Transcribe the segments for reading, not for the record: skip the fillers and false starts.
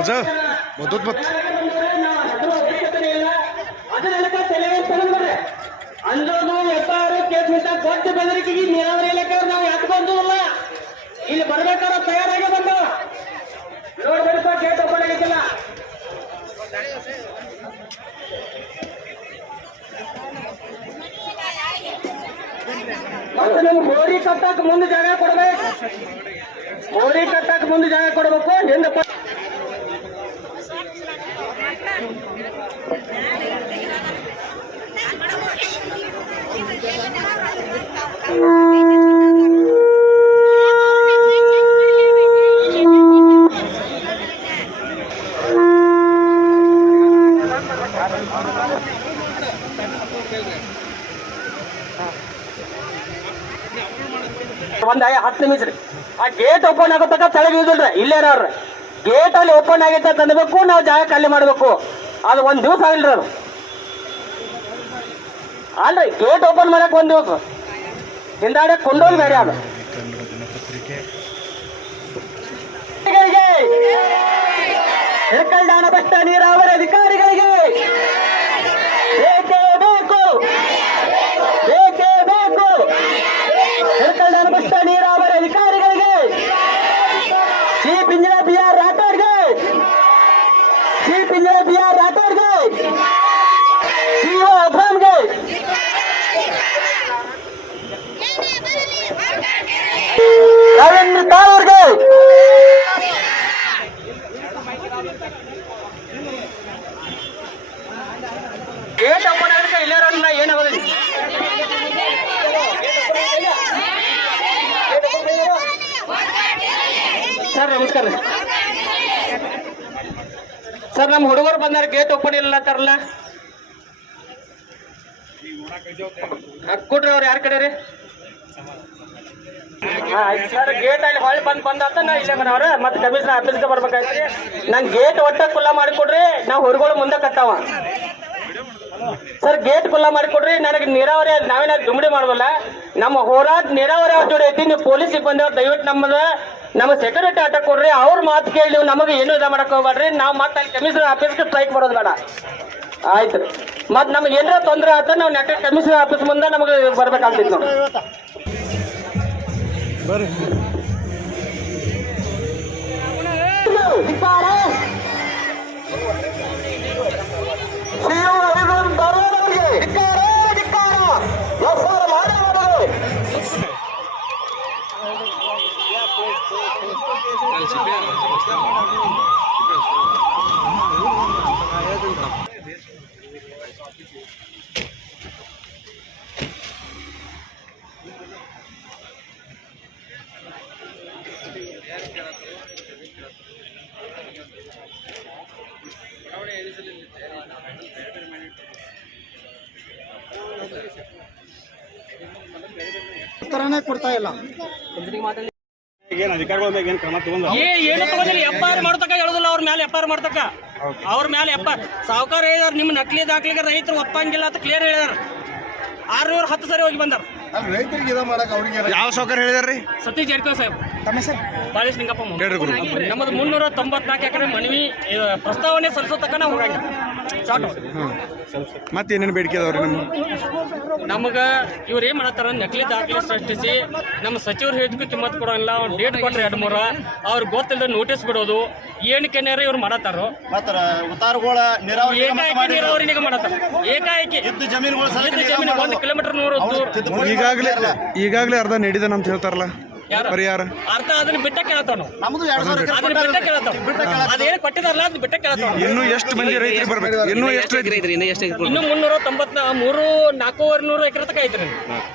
अच्छा बहुत मत ಅಂದ್ರೂ ಎಫ್ಐಆರ್ ಕೇಸ್ ಬಿಟ್ಟ ಕೊಟ್ಟು ಬೆದರಿಕೆಗೆ ನೀರಾವರಿ ಇಲಾಖೆಯವ್ರು ನಾವು ಯಾಕೆ ಬಂದಿಲ್ಲ ಇಲ್ಲಿ ಬರ್ಬೇಕಾದ್ರೆ ತಯಾರಾಗಿ ಬಂದ ನೋಡ್ಬೇಡಪ್ಪ ಗೇಟ್ ಓಪನ್ ಆಗಿಲ್ಲ ಮತ್ತೆ ನೀವು ಬೋರಿ ಕಟ್ಟಕ್ ಮುಂದೆ ಜಾಗ ಕೊಡ್ಬೇಕು ಬೋರಿ ಕಟ್ಟಕ್ ಮುಂದೆ ಜಾಗ ಕೊಡ್ಬೇಕು ಹಿಂದಪ್ಪ ಒಂದ್ 10 ನಿಮಿಷ ರೀ ಆ ಗೇಟ್ ಓಪನ್ ಆಗೋತಕ್ಕ ತೆಳಗೆ ಇಳಿದ್ರಿ ಇಲ್ಲೇನವ್ರಿ ಗೇಟ್ ಅಲ್ಲಿ ಓಪನ್ ಆಗೈತೆ ಅಂತ ಅನ್ಬೇಕು ನಾವು ಜಾಗ ಖಾಲಿ ಮಾಡ್ಬೇಕು ಅದು ಒಂದ್ ದಿವಸ ಆಗಿಲ್ರಿ ಅದು ಅಲ್ರಿ ಗೇಟ್ ಓಪನ್ ಮಾಡಕ್ ಒಂದ್ ದಿವಸ ಹಿಂದಾಡೆ ಕೊಂಡೋಗಿ ಬೇರೆ ಅದು ಇಳಕಲ್ ಬೆಟ್ಟ ನೀರಾವರಿ ಅಧಿಕಾರಿಗಳಿಗೆ ಬೇಕೇ ಬೇಕು ಬೇಕೇ ಬೇಕು ಇಳಕಲ್ ಬೆಟ್ಟ ನೀರಾವರಿ ಅಧಿಕಾರಿಗಳಿಗೆ ಚೀಫ್ ಇಂಜಿನಿಯರ್ BR ರಾಠೋಡ್ಗೆ ಚೀಫ್ ಇಂಜಿನಿಯರ್ BR ರಾಠೋಡ್ಗೆ CO ಅಬ್ರಾಮ್ಗೆ ರವೀಂದ್ರ ತಾವರ್ಗೆ ಗೇಟ್ ಓಪನ್ ಆಗಲಿಕ್ಕೆ ಇಲ್ಲೇರೋದ್ರಿಂದ ಏನಾಗೋದಿಲ್ಲ ಸರ್ ನಮಸ್ಕಾರ ಸರ್ ನಮ್ಮ ಹುಡುಗರು ಬಂದಾರ ಗೇಟ್ ಓಪನ್ ಇಲ್ಲ ತರಲ್ಲ ಕೊಡ್ರಿ ಅವ್ರು ಯಾರ ಕಡೆ ರೀ ಸರ್ ಗೇಟ್ ಅಲ್ಲಿ ಹೊಳ್ಳಿ ಬಂದಂತ ನಾ ಇಲ್ಲೇ ಬರೋವ್ರ ಮತ್ತೆ ಕಮಿಷನರ್ ಆಫೀಸ್ಗೆ ಬರ್ಬೇಕಾಯ್ತು ನಂಗೆ ಗೇಟ್ ಒಟ್ಟ ಕುಲ್ಲ ಮಾಡಿಕೊಡ್ರಿ ನಾವು ಹೊರಗಳು ಮುಂದೆ ಕಟ್ಟಾವ ಸರ್ ಗೇಟ್ ಕುಲ್ಲ ಮಾಡಿಕೊಡ್ರಿ ನನಗೆ ನೀರಾವರಿ ನಾವೇನ ದುಮ್ಡಿ ಮಾಡೋದಲ್ಲ ನಮ್ಮ ಹೋರಾಟ ನೀರಾವರಿ ಅವ್ರ ಜೋಡಿ ಐತಿ ನೀವು ಪೊಲೀಸ್ ಸಿಬ್ಬಂದಿ ದಯವಿಟ್ಟು ನಮ್ಮ ಸೆಕ್ಯೂರಿಟಿ ಆಟ ಕೊಡ್ರಿ ಅವ್ರ ಮಾತು ಕೇಳಿ ನೀವು ನಮಗೆ ಏನು ಇದು ಮಾಡಕ್ ಹೋಗ್ಬೇಡ್ರಿ ನಾವು ಮತ್ತೆ ಅಲ್ಲಿ ಕಮಿಷನರ್ ಆಫೀಸ್ಗೆ ಸ್ಟ್ರೈಕ್ ಮಾಡೋದು ಬೇಡ ಆಯ್ತು ಮತ್ ನಮ್ಗೆ ಏನಾರ ತೊಂದರೆ ಆತ ನಾವು ನೆಟ್ಟ ಕಮಿಷನರ್ ಆಫೀಸ್ ಮುಂದೆ ನಮಗೆ ಬರ್ಬೇಕಾಗ್ತಿತ್ತು ನಾವು ಬರ್ರಿ ಉತ್ತರನೇ ಕೊಡ್ತಾ ಇಲ್ಲ ಅಧಿಕಾರಿಗಳ ಮೇಲೆ ಏನು ಕ್ರಮ ತಗೊಂಡ್ರು ಏನು ತಗೊಂಡಿಲ್ಲ FIR ಮಾಡ್ತಕ್ಕ ಹೇಳೋದಿಲ್ಲ ಅವ್ರ ಮೇಲೆ FIR ಮಾಡ್ತಕ್ಕ ಅವ್ರ ಮೇಲೆ FIR ಸಾವುಕಾರ ಹೇಳಿದಾರ ನಿಮ್ಮ ನಕಲಿ ದಾಖಲೆಗೆ ರೈತರು ಒಪ್ಪಂಗಿಲ್ಲ ಅಂತ ಕ್ಲಿಯರ್ ಹೇಳಿದಾರ 610 ಸರಿ ಹೋಗಿ ಬಂದಾರ ರೈತರಿಗೆ ಯಾವ ಸೌಕರ್ಯ ಹೇಳಿದಾರ್ರಿ ಸತೀಶ್ ಜಾರಕಿಹೊಳಿ ಸಾಹೇಬ್ ತಮ್ಮ ಹೆಸರು ಬಾಳೇಶ್ ನಿಂಗಪ್ಪ ನಮ್ಮದು 394 ಎಕರೆ ಮನವಿ ಪ್ರಸ್ತಾವನೆ ಸಲ್ಲಿಸೋ ತಕ್ಕ ನಾವು ಹೋಗಂಗ ಮತ್ತೇನೇನು ಬೇಡಿಕೆ ಅದಾವ್ರಿ ನಮಗ ಇವ್ರು ಏನ್ ಮಾಡತ್ತಾರ ನಕಲಿ ದಾಖಲೆ ಸೃಷ್ಟಿಸಿ ನಮ್ಮ ಸಚಿವರು ಹೇಳಿದ್ಕು ಕಿಮ್ಮತ್ ಕೊಡೋಲ್ಲ ಡೇಟ್ ಕೊಟ್ರೆ 2-3 ಅವ್ರು ಗೊತ್ತಿಲ್ಲದ ನೋಟಿಸ್ ಬಿಡೋದು ಏನಕ್ಕೆನಾರ ಇವ್ರು ಮಾಡತ್ತಾರೋ ನೀರಾವರಿ ನಿಗಮ ಮಾಡತ್ತಾರ ಏಕಾಏಕಿ ಜಮೀನು 1 ಕಿಲೋಮೀಟರ್ 100 ಈಗಾಗಲೇ ಅರ್ಧ ನೀಡಿದ ಅಂತ ಹೇಳ್ತಾರಲ್ಲ ಪರಿಹಾರ ಅರ್ಥ ಅದನ್ನ ಬಿಟ್ಟ ಕೇಳತ್ತಾವ ಅದೇನು ಕೊಟ್ಟಿದಾರಲ್ಲ ಅದನ್ನ ಬಿಟ್ಟ ಕೇಳತ್ತಾವ ಇನ್ನು ಎಷ್ಟು ಮಂದಿ ರೈತರಿಗೆ ಬರ್ಬೇಕು ಇನ್ನು ಎಷ್ಟು ಇನ್ನು 390-400 ಎಕರೆ ತಕ ಐತ್ರಿ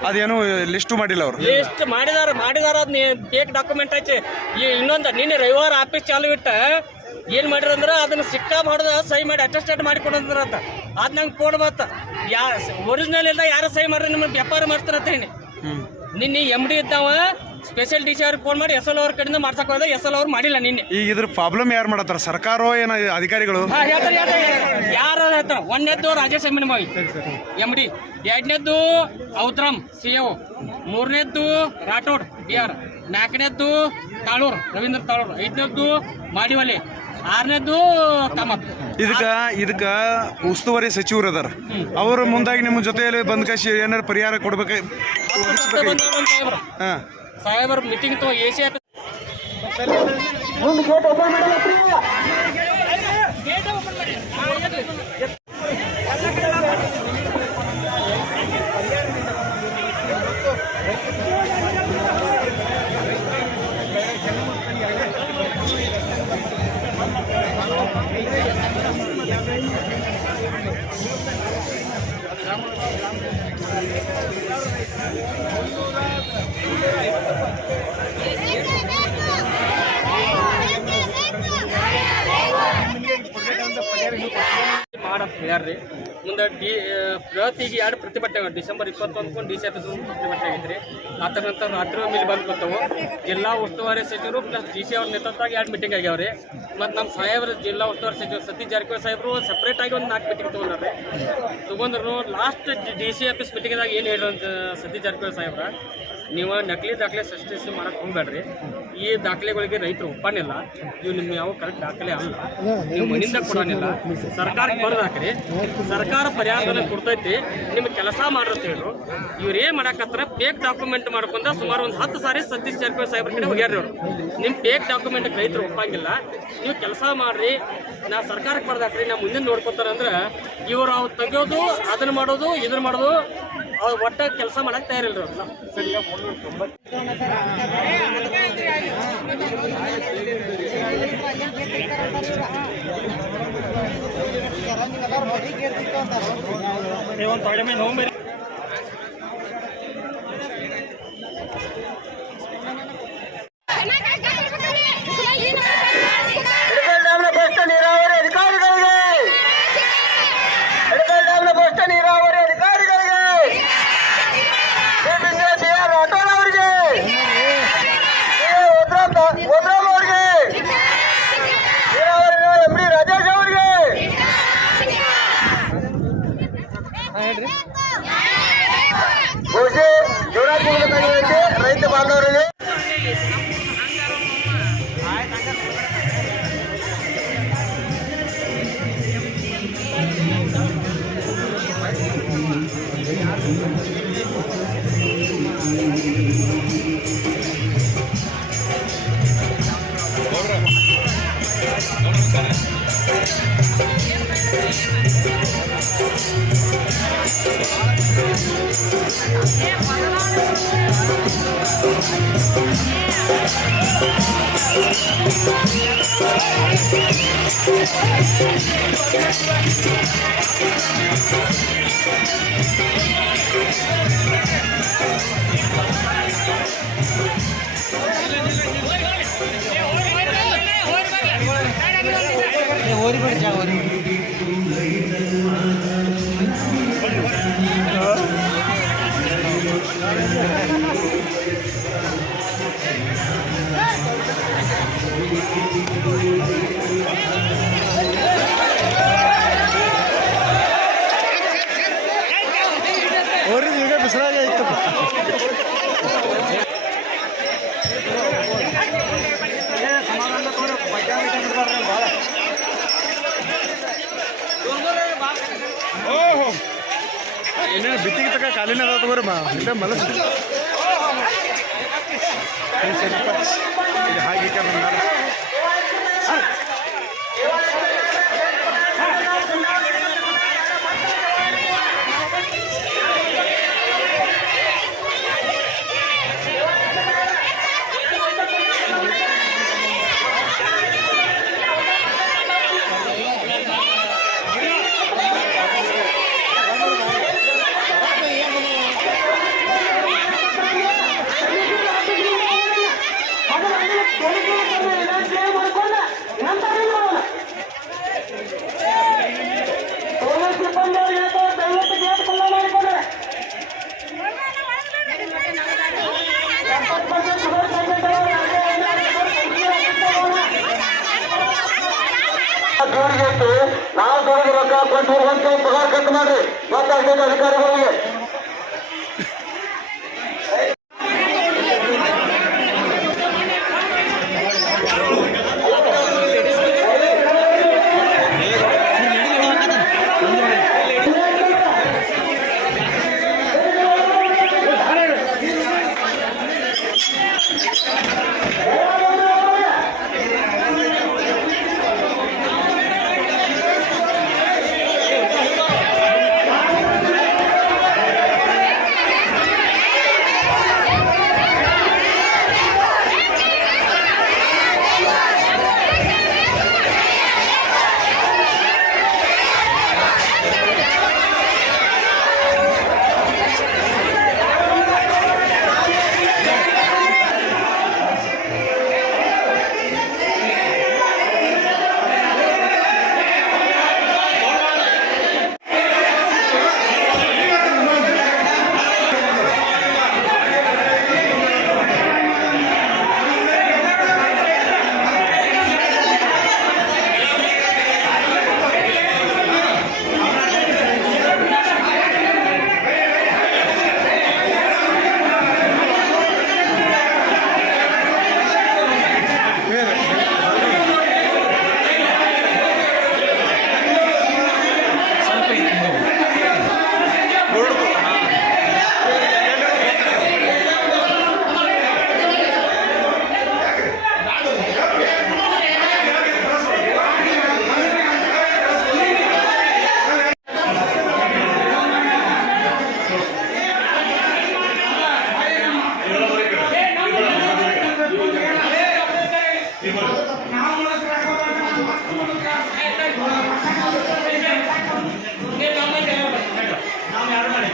ಅದೇನು ಲಿಸ್ಟ್ ಮಾಡಿಲ್ಲ ಅವ್ರು ಲಿಸ್ಟ್ ಮಾಡಿದಾರ ಅದ್ನ ಫೇಕ್ ಡಾಕ್ಯುಮೆಂಟ್ ಐತಿ ಇನ್ನೊಂದು ನಿನ್ನೆ ರವಿವಾರ ಆಫೀಸ್ ಚಾಲು ಇಟ್ಟ ಏನ್ ಮಾಡಿರಂದ್ರ ಅದನ್ನ ಸಿಕ್ಕಾ ಮಾಡೋದ ಸಹಿ ಮಾಡಿ ಅಟೆಸ್ಟೇಟ್ ಮಾಡಿ ಕೊಡಂದ್ರ ಅಂತ ಅದ್ ನಂಗೆ ಫೋನ್ ಬತ್ತ ಒರಿಜಿನಲ್ ಇಲ್ಲ ಯಾರ ಸಹಿ ಮಾಡ್ರಿ ನಿಮ್ಗೆ ವ್ಯಾಪಾರ ಮಾಡ್ತಾರಂತ ಹೇಳಿ ನಿನ್ನೆ MD ಇದ್ದಾವ ಸ್ಪೆಷಲ್ ಡಿ ಸಿ ಅವ್ರಿಗೆ ಫೋನ್ ಮಾಡಿ ಎಸ್ ಎಲ್ ಅವ್ರ ಕಡೆಯಿಂದ ಮಾಡ್ಸಕ್ ಹೋದ್ರೆ ಎಸ್ ಎಲ್ ಅವ್ರು ಮಾಡಿಲ್ಲ ನಿನ್ನೆ. ಈಗ ಇದ್ರ ಪ್ರಾಬ್ಲಮ್ ಯಾರು ಮಾಡತ್ತಾರ, ಸರ್ಕಾರೋ ಏನೋ ಅಧಿಕಾರಿಗಳು? ಯಾರು ಹೇಳ್ತಾರ? ಒಂದನೇದ್ದು ರಾಜೇಶ್ ಎಮ್ಮಿನಮೋಯ್ MD, ಎರಡನೇದ್ದು ಔತ್ರಮ್ CO, ಮೂರನೇದ್ದು ರಾಠೋಡ್ BR, ನಾಲ್ಕನೇದ್ದು ತಾಳೂರ್ ರವೀಂದ್ರ ತಾಳೂರ್, ಐದನೇದ್ದು ಮಾಡಿವಲಿ, ಆರನೇದ್ದು ಕಾಮತ್. ಇದಕ್ಕ ಉಸ್ತುವಾರಿ ಸಚಿವರು ಅದಾರ, ಅವರು ಮುಂದಾಗಿ ನಿಮ್ಮ ಜೊತೆಯಲ್ಲಿ ಬಂದ್ ಕಾಶಿ ಏನಾರು ಪರಿಹಾರ ಕೊಡ್ಬೇಕು. ಸಾಹೇಬರ್ ಮೀಟಿಂಗ್ ತಗೋ AC ಮಾಡಂತ ಹೇಳ್ಯಾರ್ರಿ. ಮುಂದೆ ಪ್ರತಿಗೆ 2 ಪ್ರತಿಭಟನೆ ಡಿಸೆಂಬರ್ 21 DC ಆಫೀಸ್ ಪ್ರತಿಭಟನೆ ಆಗೈತ್ರಿ. ಆತ ನಂತರ ರಾತ್ರಿ ಮೇಲೆ ಬಂದು ಕೂತವು. ಜಿಲ್ಲಾ ಉಸ್ತುವಾರಿ ಸಚಿವರು ಪ್ಲಸ್ DC ಅವ್ರ ನೇತೃತ್ವದಾಗ 2 ಮೀಟಿಂಗ್ ಆಗ್ಯಾವ್ರಿ. ಮತ್ತು ನಮ್ಮ ಸಾಹೇಬರು ಜಿಲ್ಲಾ ಉಸ್ತುವಾರಿ ಸಚಿವರು ಸತೀಶ್ ಜಾರಕಿಹೊಳಿ ಸಾಹೇಬರು ಸಪ್ರೇಟ್ ಆಗಿ ಒಂದು 4 ಮೀಟಿಂಗ್ ತೊಗೊಂಡ್ರು. ಲಾಸ್ಟ್ DC ಆಫೀಸ್ ಮೀಟಿಂಗ್ದಾಗ ಏನು ಹೇಳ್ರಿ ಅಂತ ಸತೀಶ್ ಜಾರಕಿಹೊಳಿ ಸಾಹೇಬ್ರ, ನೀವು ನಕಲಿ ದಾಖಲೆ ಸೃಷ್ಟಿಸಿ ಮಾಡಕ್ಕೆ ಹೋಗ್ಬೇಡ್ರಿ. ಈ ದಾಖಲೆಗಳಿಗೆ ರೈತರು ಒಪ್ಪನಿಲ್ಲ, ಇವು ನಿಮ್ಮ ಯಾವ ಕರೆಕ್ಟ್ ದಾಖಲೆ ಅಲ್ಲ, ನೀವು ಮನೆಯಿಂದ ಕೊಡೋನಿಲ್ಲ, ಸರ್ಕಾರಕ್ಕೆ ಬರೋದು ಹಾಕ್ರಿ, ಸರ್ಕಾರ ಪರಿಹಾರದಲ್ಲಿ ಕೊಡ್ತೈತಿ, ನಿಮ್ಗೆ ಕೆಲಸ ಮಾಡ್ರಂತ ಹೇಳಿದ್ರು. ಇವ್ರು ಏನು ಮಾಡಕತ್ತಾರ, ಫೇಕ್ ಡಾಕ್ಯುಮೆಂಟ್ ಮಾಡ್ಕೊಂಡ ಸುಮಾರು ಒಂದು 10 ಸಾರಿ ಸತೀಶ್ ಜಾರಕಿಹೊಳಿ ಸಾಹೇಬ್ರ ಕಡೆ ಹೋಗ್ಯಾರ್ರಿ ಅವರು. ನಿಮ್ಮ ಫೇಕ್ ಡಾಕ್ಯುಮೆಂಟ್ ರೈತರು ಒಪ್ಪಂಗಿಲ್ಲ, ನೀವು ಕೆಲಸ ಮಾಡ್ರಿ, ನಾ ಸರ್ಕಾರಕ್ಕೆ ಬರ್ದಾಕ್ರಿ, ನಾ ಮುಂದಿನ ನೋಡ್ಕೊತಾರ ಅಂದ್ರೆ ಇವರು ಅವ್ರು ತೆಗಿಯೋದು, ಅದನ್ನ ಮಾಡೋದು, ಇದನ್ನ ಮಾಡೋದು, ಅವ್ರು ಒಟ್ಟ ಕೆಲಸ ಮಾಡಕ್ಕೆ ತಯಾರಿಲ್ರಿ ಅವ್ರನ್ನ. ಸರಿಯಾಗಿ 390 ರೈತ ಬಾಂಧವರಿಗೆ ಈಗ ಬಿಸಿಲಾಗ ಇತ್ತು. ಓಹೋ ಏನೇನು ಬಿತ್ತಿಗೆ ತಕ ಕಾಲಿನ ಅದ ತಗೋರಿ ಇಲ್ಲ ಮಲಸ್ ಹಾಗೆ Gracias. ಮಾಡ್ರಿ, ನಾವು ದುಡಿದ ರೊಕ್ಕ ಕೊಟ್ಟು ಒಂದು ಪಗಾರ ಕಟ್ ಮಾಡ್ರಿ, ಗೊತ್ತಾಗ್ತದೆ ಅಧಿಕಾರಿಗಳಿಗೆ. ನಾವು ಯಾರು ಮಾಡಿ